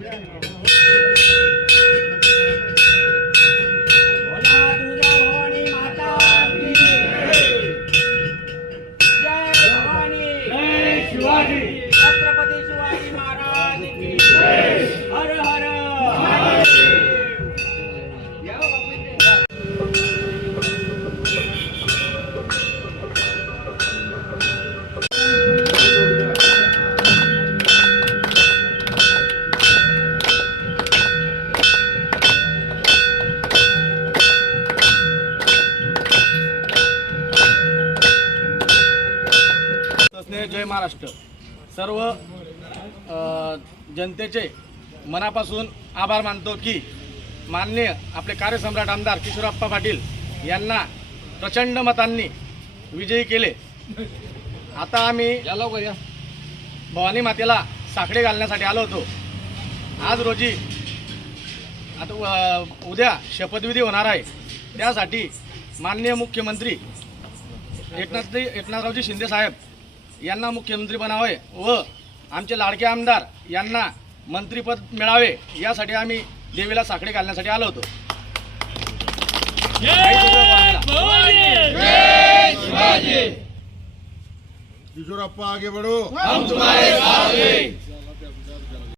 Yeah. स्नेह जय महाराष्ट्र. सर्व जनतेचे मनापासून आभार मानतो की माननीय आपले कार्यसम्राट आमदार किशोरप्पा पाटील यांना प्रचंड मतांनी विजयी केले. आता आम्ही भवानी मातेला साखळे घालण्यासाठी आलो होतो. आज रोजी आता उद्या शपथविधी होणार आहे. त्यासाठी माननीय मुख्यमंत्री एकनाथ एकनाथरावजी शिंदे साहेब यांना मुख्यमंत्री बनावे व आमचे लाडके आमदार यांना मंत्रीपद मिळावे यासाठी आम्ही देवीला साखळी घालण्यासाठी आलो होतो. किशोरप्पा आगे बढ़ो.